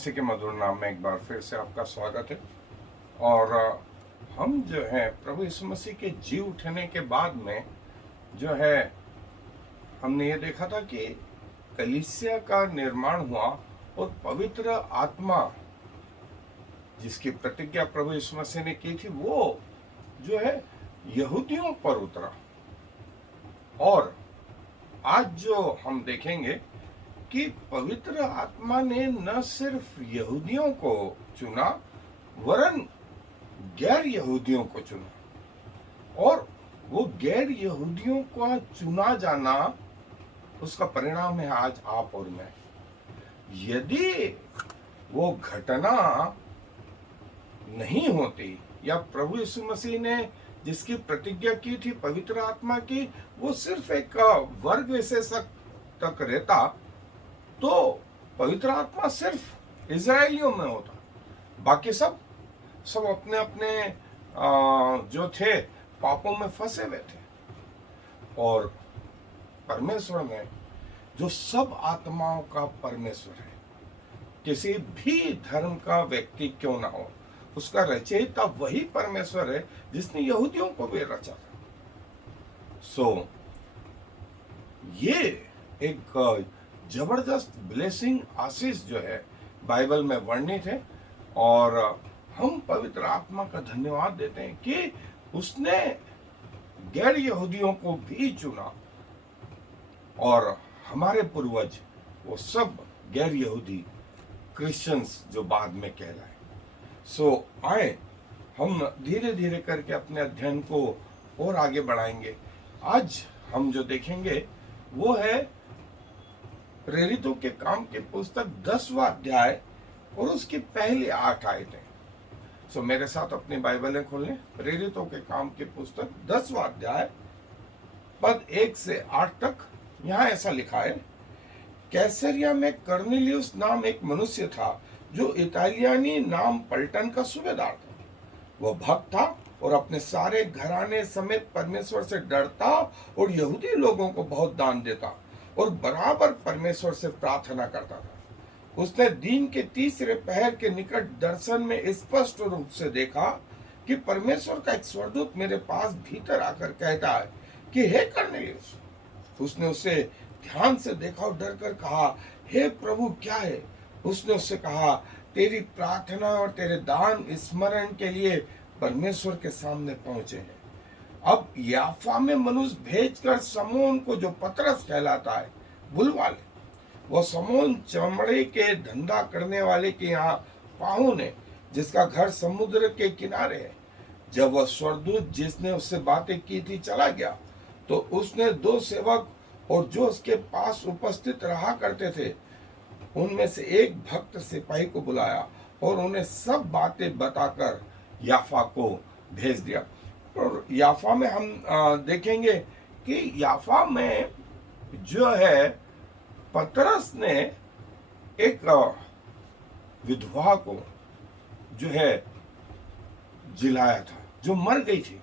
मसीह के मधुर नाम में एक बार फिर से आपका स्वागत है। और हम जो है प्रभु यीशु मसीह के जी उठने के बाद में जो है हमने ये देखा था कि कलीसिया का निर्माण हुआ और पवित्र आत्मा जिसकी प्रतिज्ञा प्रभु यीशु मसीह ने की थी वो जो है यहूदियों पर उतरा। और आज जो हम देखेंगे कि पवित्र आत्मा ने न सिर्फ यहूदियों को चुना वरन गैर यहूदियों को चुना। और वो गैर यहूदियों का चुना जाना उसका परिणाम है आज आप और मैं। यदि वो घटना नहीं होती या प्रभु यीशु मसीह ने जिसकी प्रतिज्ञा की थी पवित्र आत्मा की वो सिर्फ एक वर्ग विशेष तक रहता तो पवित्र आत्मा सिर्फ इजराइलियों में होता, बाकी सब अपने अपने जो थे पापों में फंसे हुए थे। और परमेश्वर में जो सब आत्माओं का परमेश्वर है, किसी भी धर्म का व्यक्ति क्यों ना हो, उसका रचयिता वही परमेश्वर है जिसने यहूदियों को भी रचा था। ये एक जबरदस्त ब्लेसिंग आशीष जो है बाइबल में वर्णित है। और हम पवित्र आत्मा का धन्यवाद देते हैं कि उसने गैर यहूदियों को भी चुना और हमारे पूर्वज वो सब गैर यहूदी क्रिश्चियंस जो बाद में कहलाए। आए हम धीरे धीरे करके अपने अध्ययन को और आगे बढ़ाएंगे। आज हम जो देखेंगे वो है प्रेरितों के काम की पुस्तक 10वां अध्याय और उसकी पहली 8 आयतें। मेरे साथ अपनी बाइबलें खोल लें। प्रेरितों के काम की पुस्तक 10वां अध्याय पद 1 से 8 तक। यहाँ ऐसा लिखा है, कैसरिया में कर्नेलियुस नाम एक मनुष्य था जो इतालियानी नाम पलटन का सूबेदार था। वह भक्त था और अपने सारे घराने समेत परमेश्वर से डरता और यहूदी लोगों को बहुत दान देता और बराबर परमेश्वर से प्रार्थना करता था। उसने दिन के तीसरे पहर के निकट दर्शन में स्पष्ट रूप से देखा कि परमेश्वर का एक स्वर्गदूत मेरे पास भीतर आकर कहता है कि हे कर्नेलियुस। उसने उसे ध्यान से देखा और डर कर कहा, हे प्रभु क्या है? उसने उससे कहा, तेरी प्रार्थना और तेरे दान स्मरण के लिए परमेश्वर के सामने पहुंचे हैं। अब याफा में मनुष्य भेजकर समोन को, जो पतरस कहलाता है, बुलवा ले। वो समोन चमड़े के धंधा करने वाले के यहाँ पाहुन है, जिसका घर समुद्र के किनारे है। जब वह स्वर्गदूत जिसने उससे बातें की थी चला गया तो उसने 2 सेवक और जो उसके पास उपस्थित रहा करते थे उनमें से एक भक्त सिपाही को बुलाया और उन्हें सब बातें बताकर याफा को भेज दिया। और याफा में हम देखेंगे कि याफा में जो है पतरस ने एक विधवा को जो है जिलाया था, जो मर गई थी,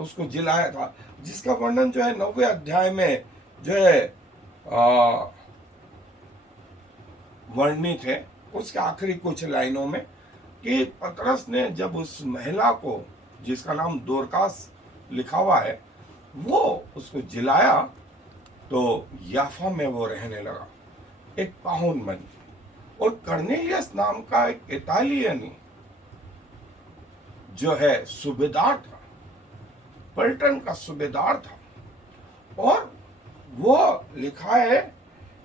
उसको जिलाया था, जिसका वर्णन जो है 9वें अध्याय में जो है वर्णित है उसके आखिरी कुछ लाइनों में कि पतरस ने जब उस महिला को, जिसका नाम दोरकास लिखा हुआ है, वो उसको जिलाया तो याफा में वो रहने लगा, एक पाहुन बन गई। और कर्नेलियस नाम का एक इतालियनी जो है सूबेदार था, पलटन का सूबेदार था। और वो लिखा है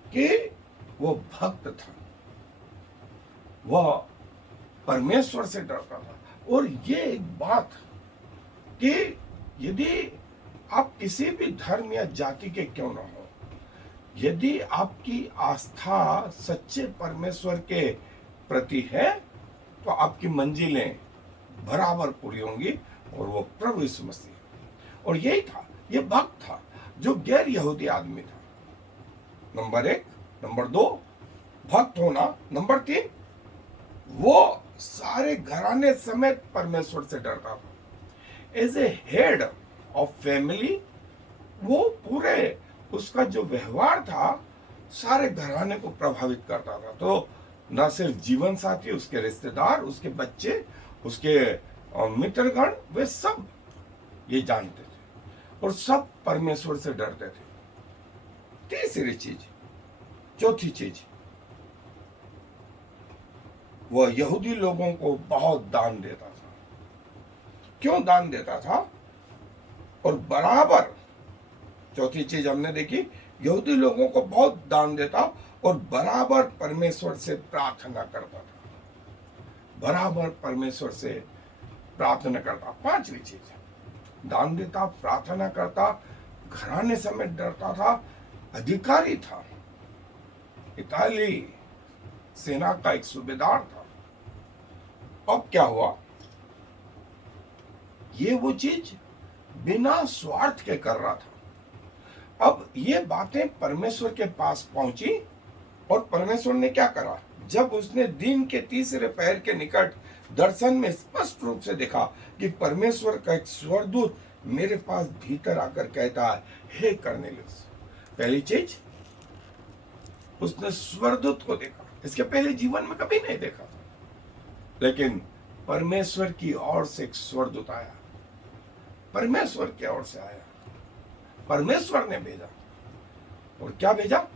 कि वो भक्त था, वह परमेश्वर से डरता था। और ये एक बात कि यदि आप किसी भी धर्म या जाति के क्यों ना हो, यदि आपकी आस्था सच्चे परमेश्वर के प्रति है तो आपकी मंजिलें बराबर पूरी होंगी। और वो प्रभु यीशु मसीह। और यही था, ये भक्त था जो गैर यहूदी आदमी था। नंबर 1। नंबर 2 भक्त होना। नंबर 3 वो सारे घराने समेत परमेश्वर से डरता था। As a head of family वो पूरे उसका जो व्यवहार था सारे घराने को प्रभावित करता था। तो ना सिर्फ जीवन साथी, उसके रिश्तेदार, उसके बच्चे, उसके मित्रगण, वे सब ये जानते थे और सब परमेश्वर से डरते थे। तीसरी चीज, चौथी चीज, वह यहूदी लोगों को बहुत दान देता था। क्यों दान देता था? और बराबर, चौथी चीज हमने देखी, यहूदी लोगों को बहुत दान देता और बराबर परमेश्वर से प्रार्थना करता था, बराबर परमेश्वर से प्रार्थना करता। पांचवी चीज, दान देता, प्रार्थना करता, घराने समेत डरता था, अधिकारी था, इताली सेना का एक सूबेदार था। अब क्या हुआ? ये वो चीज बिना स्वार्थ के कर रहा था। अब ये बातें परमेश्वर के पास पहुंची और परमेश्वर ने क्या करा? जब उसने दिन के तीसरे पहर के निकट दर्शन में स्पष्ट रूप से देखा कि परमेश्वर का एक स्वर्गदूत मेरे पास भीतर आकर कहता है, हे कर्नेलियुस। पहली चीज, उसने स्वर्गदूत को देखा। इसके पहले जीवन में कभी नहीं देखा था, लेकिन परमेश्वर की ओर से एक स्वर्गदूत आया, परमेश्वर की ओर से आया, परमेश्वर ने भेजा। और क्या भेजा?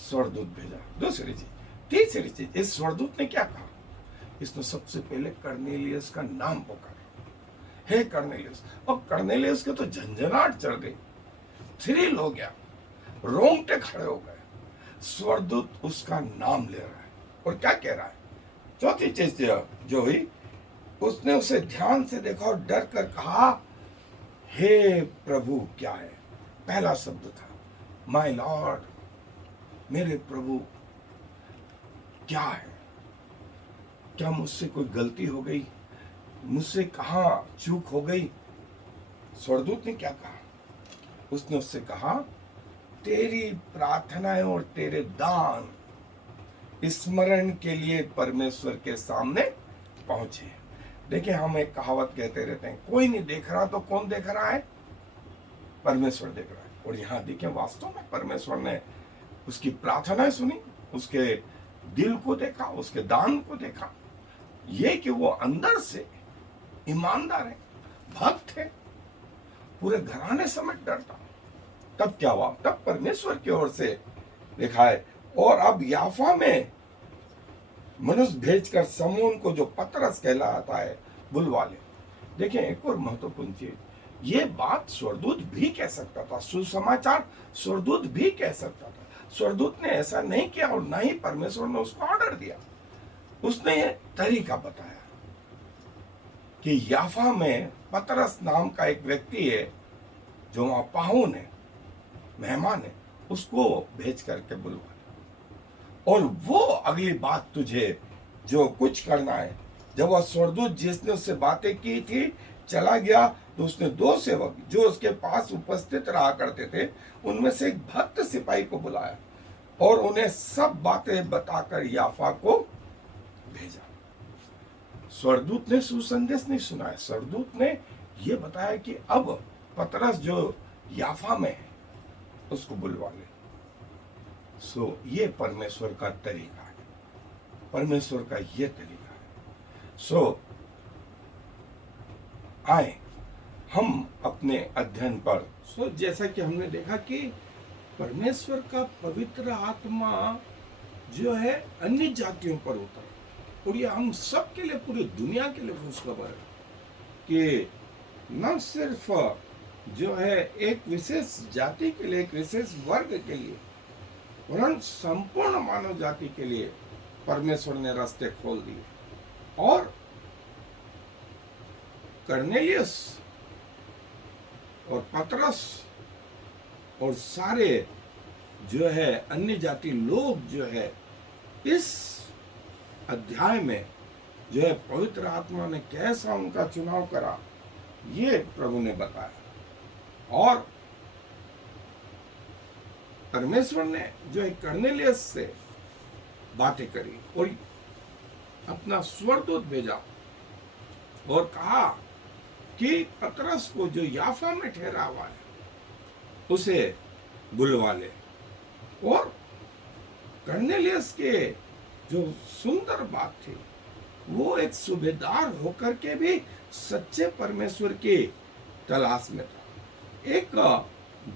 स्वर्गदूत भेजा। दूसरी चीज। तीसरी चीज, इस स्वर्गदूत ने क्या कहा? इसने सबसे पहले कर्नेलियस का नाम पुकारा, हे कर्नेलियस। और कर्नेलियस के तो झंझनाट चढ़ गई, थ्रिल हो गया, रोंगटे खड़े हो गए। स्वर्गदूत उसका नाम ले रहा है और क्या कह रहा है? चौथी चीज जो हुई, उसने उसे ध्यान से देखा और डर कर कहा, हे प्रभु। क्या है? पहला शब्द था माय लॉर्ड, मेरे प्रभु। क्या है? क्या मुझसे कोई गलती हो गई? मुझसे कहां चूक हो गई? स्वर्गदूत ने क्या कहा? उसने उससे कहा, तेरी प्रार्थनाएं और तेरे दान स्मरण के लिए परमेश्वर के सामने पहुंचे। देखिए, हम एक कहावत कहते रहते हैं, कोई नहीं देख रहा तो कौन देख रहा है? परमेश्वर देख रहा है। और यहां देखिए, वास्तव में परमेश्वर ने उसकी प्रार्थनाएं सुनी, उसके दिल को देखा, उसके दान को देखा। ये कि वो अंदर से ईमानदार है, भक्त है, पूरे घराने समेत डरता। तब क्या हुआ? तब परमेश्वर की ओर से लिखा है, और अब याफा में मनुष्य भेजकर समून को, जो पतरस कहलाता है, बुलवा ले। देखिए, एक और महत्वपूर्ण चीज, ये बात स्वर्गदूत भी कह सकता था, सुसमाचार स्वर्गदूत भी कह सकता था। स्वर्गदूत ने ऐसा नहीं किया और न ही परमेश्वर ने उसको ऑर्डर दिया। उसने ये तरीका बताया कि याफा में पतरस नाम का एक व्यक्ति है, जो वहां पाहुन है, मेहमान है, उसको भेज करके बुलवा। और वो अगली बात तुझे जो कुछ करना है। जब वह स्वर्गदूत जिसने उससे बातें की थी चला गया, तो उसने दो सेवक जो उसके पास उपस्थित रहा करते थे, उनमें से एक भक्त सिपाही को बुलाया और उन्हें सब बातें बताकर याफा को भेजा। स्वर्गदूत ने सुसंदेश नहीं सुनाया, स्वर्गदूत ने यह बताया कि अब पतरस जो याफा में है, उसको बुलवा ले। ये परमेश्वर का तरीका है, परमेश्वर का ये तरीका है। आए हम अपने अध्ययन पर। जैसा कि हमने देखा कि परमेश्वर का पवित्र आत्मा जो है अन्य जातियों पर होता है, और ये हम सब के लिए, पूरी दुनिया के लिए खुशखबर है कि न सिर्फ जो है एक विशेष जाति के लिए, एक विशेष वर्ग के लिए, वरन संपूर्ण मानव जाति के लिए परमेश्वर ने रास्ते खोल दिए। और कर्नेलियस और पतरस और सारे जो है अन्य जाति लोग जो है, इस अध्याय में जो है पवित्र आत्मा ने कैसा उनका चुनाव करा, ये प्रभु ने बताया। और परमेश्वर ने जो है कर्नेलियस से बातें करी और अपना स्वर्गदूत भेजा और कहा कि पतरस को जो याफा में ठहरा हुआ है, उसे बुलवा ले। और कर्नेलियस के जो सुंदर बात थी, वो एक सूबेदार होकर के भी सच्चे परमेश्वर की तलाश में था। एक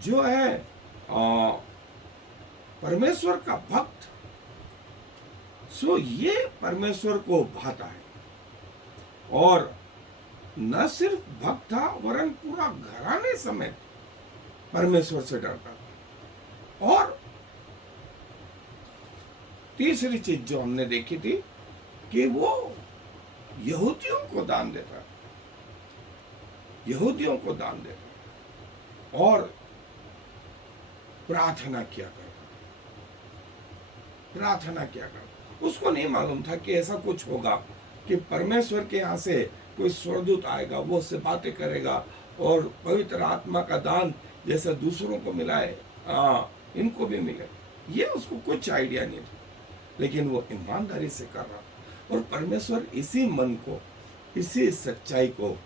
जो है परमेश्वर का भक्त, सो ये परमेश्वर को भाता है, और न सिर्फ भक्त था वरन पूरा घराने समेत परमेश्वर से डरता था। और तीसरी चीज जो हमने देखी थी कि वो यहूदियों को दान देता, यहूदियों को दान देता और प्रार्थना किया करता, प्रार्थना किया करता। उसको नहीं मालूम था कि ऐसा कुछ होगा कि परमेश्वर के यहाँ से कोई स्वर्गदूत आएगा, वो उससे बातें करेगा और पवित्र आत्मा का दान जैसा दूसरों को मिला है इनको भी मिले। ये उसको कुछ आइडिया नहीं था, लेकिन वो ईमानदारी से कर रहा था। और परमेश्वर इसी मन को, इसी सच्चाई को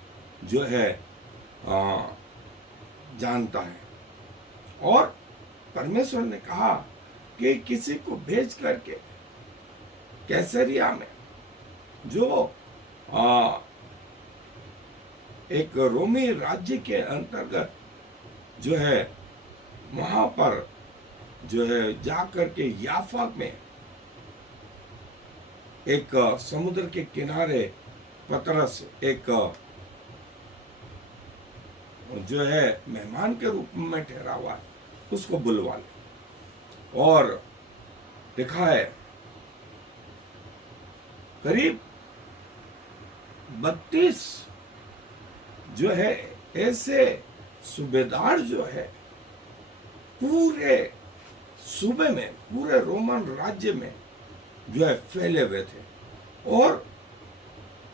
जो है जानता है। और परमेश्वर ने कहा कि किसी को भेज करके कैसरिया में, जो एक रोमी राज्य के अंतर्गत जो है, वहां पर जो है जाकर के याफा में एक समुद्र के किनारे पतरस एक जो है मेहमान के रूप में ठहरा हुआ है, उसको बुलवा ले। और लिखा है करीब 32 जो है ऐसे सूबेदार जो है पूरे सूबे में, पूरे रोमन राज्य में जो है फैले हुए थे। और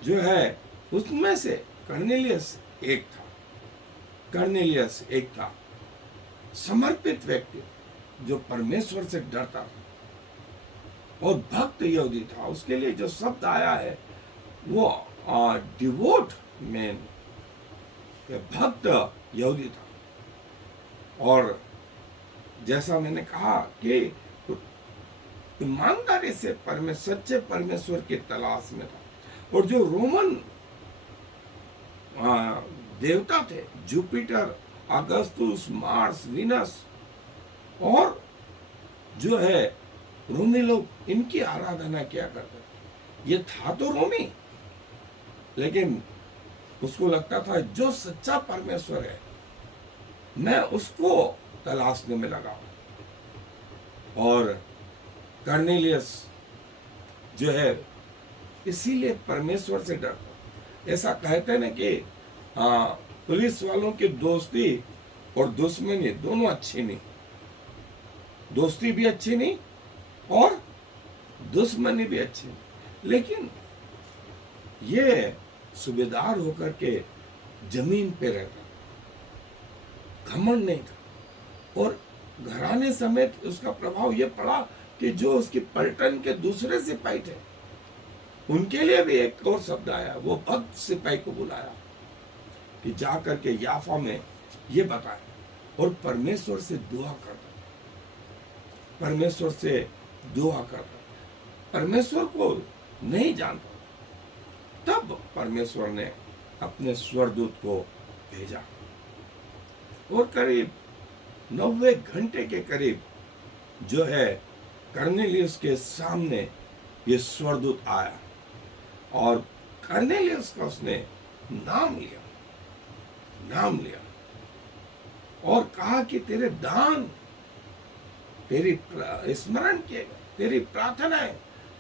जो है उसमें से कर्नेलियस एक था, कर्नेलियस एक था समर्पित व्यक्ति जो परमेश्वर से डरता था और भक्त यहूदी था। उसके लिए जो शब्द आया है वो डिवोट मैन, भक्त यहूदी था। और जैसा मैंने कहा कि ईमानदारी से सच्चे परमेश्वर की तलाश में था। और जो रोमन देवता थे, जुपिटर, अगस्तुस, मार्स, वीनस, और जो है रोमी लोग इनकी आराधना किया करते थे। ये था तो रोमी, लेकिन उसको लगता था जो सच्चा परमेश्वर है मैं उसको तलाशने में लगा। और कर्नेलियस जो है इसीलिए परमेश्वर से डरता। ऐसा कहते हैं कि पुलिस वालों की दोस्ती और दुश्मनी दोनों अच्छी नहीं, दोस्ती भी अच्छी नहीं और दुश्मनी भी अच्छी नहीं। लेकिन ये सूबेदार होकर के जमीन पे रहता, घमंड नहीं था। और घराने समेत उसका प्रभाव ये पड़ा कि जो उसकी पलटन के दूसरे सिपाही थे उनके लिए भी एक और शब्द आया। वो भक्त सिपाही को बुलाया कि जा करके याफा में ये बताए और परमेश्वर से दुआ करता, परमेश्वर से दुआ करता, परमेश्वर को नहीं जानता। तब परमेश्वर ने अपने स्वर्गदूत को भेजा और करीब 90 घंटे के करीब जो है कर्नेलियस के सामने ये स्वर्गदूत आया और कर्नेलियस का उसने नाम लिया, नाम लिया और कहा कि तेरे दान, तेरी स्मरण किए गए, तेरी प्रार्थनाएं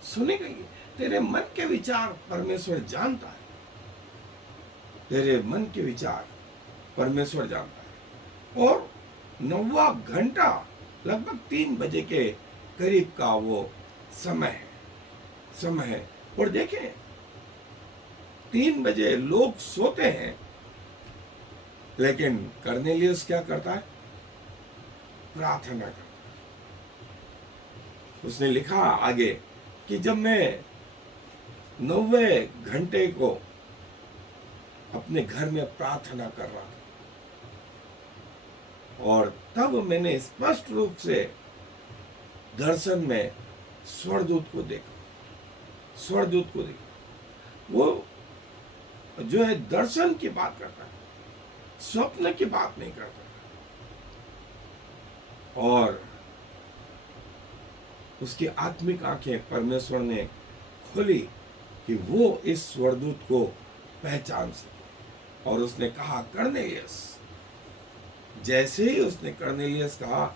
सुनी गई, तेरे मन के विचार परमेश्वर जानता है, तेरे मन के विचार परमेश्वर जानता है। और 9वां घंटा लगभग 3 बजे के करीब का वो समय है। और देखें 3 बजे लोग सोते हैं, लेकिन कर्नेलियस क्या करता है? प्रार्थना करता है। उसने लिखा आगे कि जब मैं 9वें घंटे को अपने घर में प्रार्थना कर रहा था और तब मैंने स्पष्ट रूप से दर्शन में स्वर्गदूत को देखा स्वर्गदूत को देखा। वो जो है दर्शन की बात करता है, स्वप्न की बात नहीं करता। और उसकी आत्मिक आंखें परमेश्वर ने खोली कि वो इस स्वर्गदूत को पहचान सके। और उसने कहा कर्नेलियस। जैसे ही उसने कर्नेलियस कहा,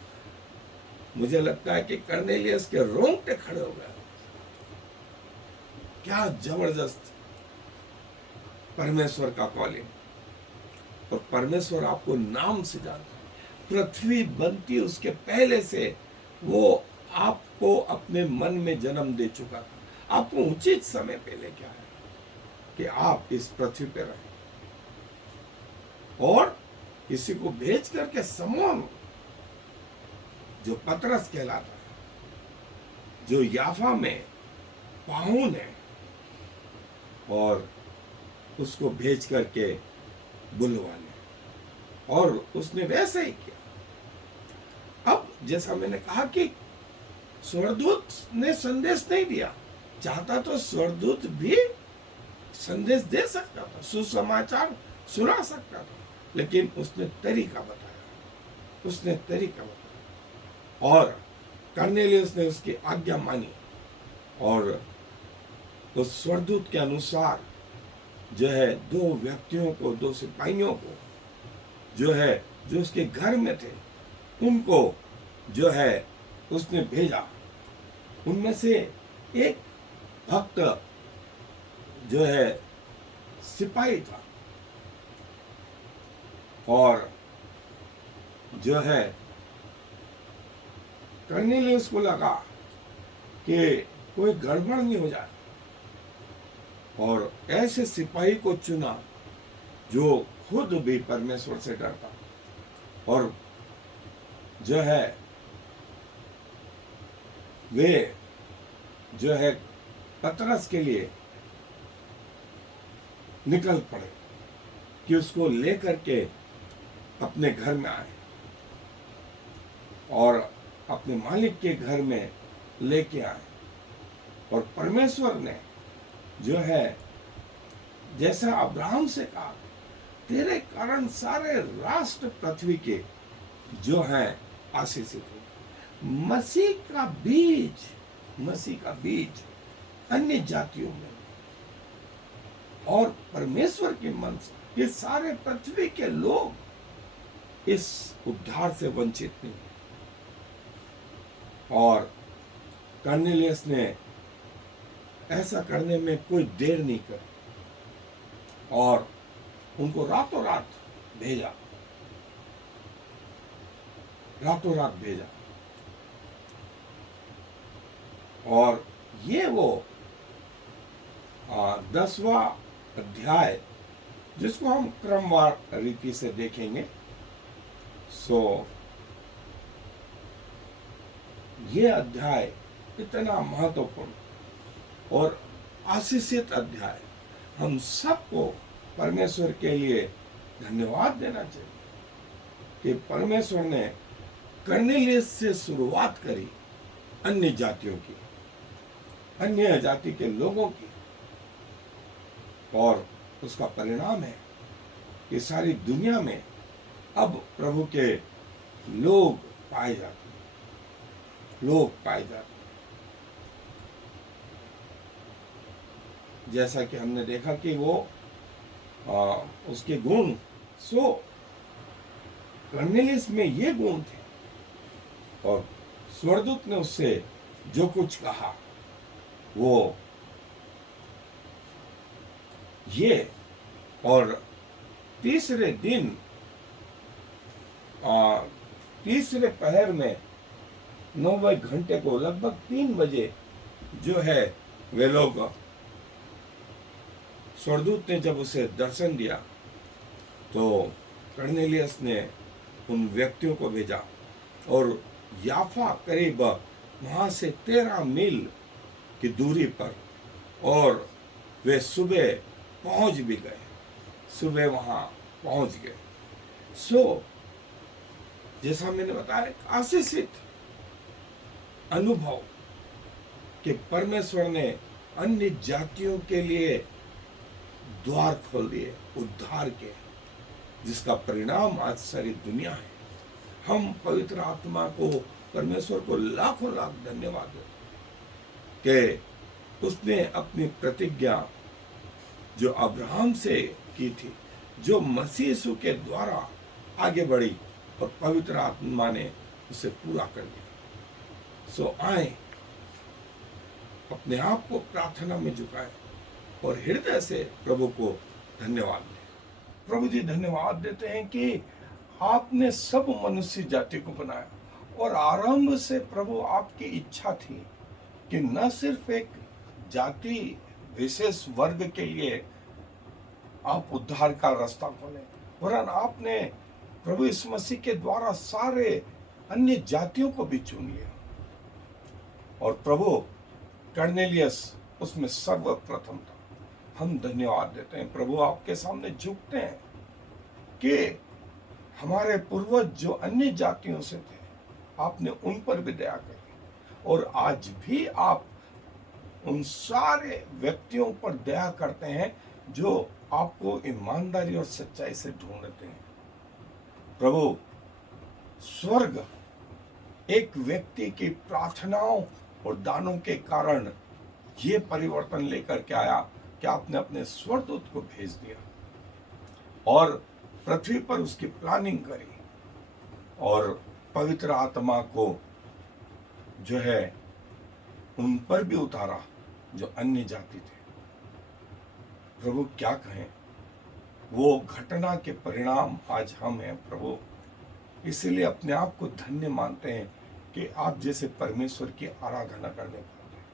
मुझे लगता है कि कर्नेलियस के रोंगटे खड़े हो गए। क्या जबरदस्त परमेश्वर का कॉलिंग। और परमेश्वर आपको नाम से जानता है। पृथ्वी बनती उसके पहले से वो आपको अपने मन में जन्म दे चुका था। आपको उचित समय पे लेके आया कि आप इस पृथ्वी पे रहें। और किसी को भेज करके समौन, जो पतरस कहलाता है, जो याफा में पाहुन है, और उसको भेज करके बुलवाने। और उसने वैसे ही किया। अब जैसा मैंने कहा कि स्वर्गदूत ने संदेश नहीं दिया। चाहता तो स्वर्गदूत भी संदेश दे सकता था, सुसमाचार सुना सकता था, लेकिन उसने तरीका बताया। उसने तरीका बताया और कर्नेलियस ने उसकी आज्ञा मानी। और उस स्वर्गदूत के अनुसार जो है दो व्यक्तियों को, दो सिपाहियों को जो है, जो उसके घर में थे, उनको जो है उसने भेजा। उनमें से एक भक्त जो है सिपाही था, और जो है कर्नेलियस को लगा कि कोई गड़बड़ नहीं हो जाए, और ऐसे सिपाही को चुना जो खुद भी परमेश्वर से डरता, और जो है वे जो है पतरस के लिए निकल पड़े कि उसको लेकर के अपने घर में आए और अपने मालिक के घर में लेके आए। और परमेश्वर ने जो है जैसा अब्राहम से कहा, तेरे कारण सारे राष्ट्र पृथ्वी के जो हैं आशीषित हो। मसीह का बीज अन्य जातियों में, और परमेश्वर के मन से ये सारे पृथ्वी के लोग इस उद्धार से वंचित नहीं। और कर्नेलियस ने ऐसा करने में कोई देर नहीं करी और उनको रातों रात भेजा। और ये वो 10वां अध्याय जिसको हम क्रमवार रीति से देखेंगे। ये अध्याय इतना महत्वपूर्ण और आशीषित अध्याय, हम सबको परमेश्वर के लिए धन्यवाद देना चाहिए कि परमेश्वर ने कर्नेलियस से शुरुआत करी अन्य जातियों की, अन्य जाति के लोगों की, और उसका परिणाम है कि सारी दुनिया में अब प्रभु के लोग पाए जाते हैं। जैसा कि हमने देखा कि वो उसके गुण, कर्नेलियस में ये गुण थे, और स्वर्गदूत ने उससे जो कुछ कहा वो ये। और तीसरे दिन तीसरे पहर में 9 घंटे को लगभग 3 बजे जो है वे लोग, स्वर्गदूत ने जब उसे दर्शन दिया तो कर्नेलियस ने उन व्यक्तियों को भेजा, और याफा करीब वहां से 13 मील की दूरी पर, और वे सुबह पहुंच भी गए, सुबह वहां पहुंच गए। जैसा मैंने बताया, आशीषित अनुभव कि परमेश्वर ने अन्य जातियों के लिए द्वार खोल दिए उद्धार के, जिसका परिणाम आज सारी दुनिया है। हम पवित्र आत्मा को, परमेश्वर को लाखों लाख धन्यवाद देते कि उसने अपनी प्रतिज्ञा जो अब्राहम से की थी, जो मसीह यीशु के द्वारा आगे बढ़ी और पवित्र आत्मा ने उसे पूरा कर दिया। सो आए, अपने आप को प्रार्थना में झुकाए और हृदय से प्रभु को धन्यवाद दें। प्रभु जी, धन्यवाद देते हैं कि आपने सब मनुष्य जाति को बनाया और आरंभ से प्रभु आपकी इच्छा थी कि न सिर्फ एक जाति विशेष वर्ग के लिए आप उद्धार का रास्ता खोलें, वरन आपने प्रभु यीशु मसीह के द्वारा सारे अन्य जातियों को भी चुन लिया। और प्रभु कर्नेलियस उसमें सर्वप्रथम था। हम धन्यवाद देते हैं प्रभु, आपके सामने झुकते हैं कि हमारे पूर्वज जो अन्य जातियों से थे, आपने उन पर भी दया करी और आज भी आप उन सारे व्यक्तियों पर दया करते हैं जो आपको ईमानदारी और सच्चाई से ढूंढते हैं। प्रभु, स्वर्ग एक व्यक्ति की प्रार्थनाओं और दानों के कारण ये परिवर्तन लेकर के आया कि आपने अपने स्वर्गदूत को भेज दिया और पृथ्वी पर उसकी प्लानिंग करी और पवित्र आत्मा को जो है उन पर भी उतारा जो अन्य जाति थे। प्रभु, क्या कहें, वो घटना के परिणाम आज हम हैं प्रभु। इसीलिए अपने आप को धन्य मानते हैं कि आप जैसे परमेश्वर की आराधना करने पाते हैं,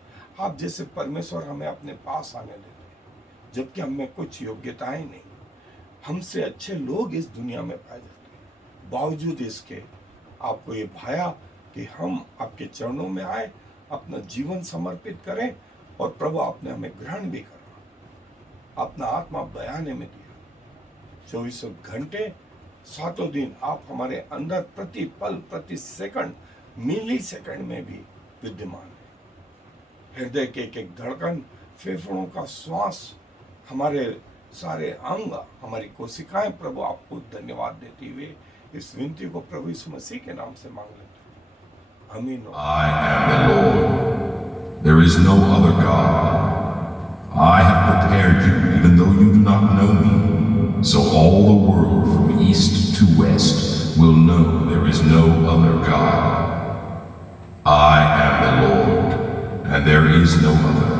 आप जैसे परमेश्वर हमें अपने पास आने देते हैं, जबकि हमें कुछ योग्यताएं नहीं, हमसे अच्छे लोग इस दुनिया में पाए जाते हैं। बावजूद इसके आपको ये भाया कि हम आपके चरणों में आए, अपना जीवन समर्पित करें और प्रभु आपने हमें ग्रहण भी करा, अपना आत्मा बयाने में दिया। 24 घंटे 7 दिन आप हमारे अंदर प्रति पल, प्रति सेकंड, मिली सेकंड में भी विद्यमान है। हृदय के एक धड़कन, फेफड़ों का श्वास, हमारे सारे अंग, हमारी कोशिकाएं प्रभु आपको धन्यवाद देती हुए इस विनती को प्रभु यीशु मसीह के नाम से मांग लेते हैं। आमीन। I am the Lord. There is no other God. I have prepared you even though you do not know me, so all the world from east to west will know there is no other God. I am the Lord, and there is no other.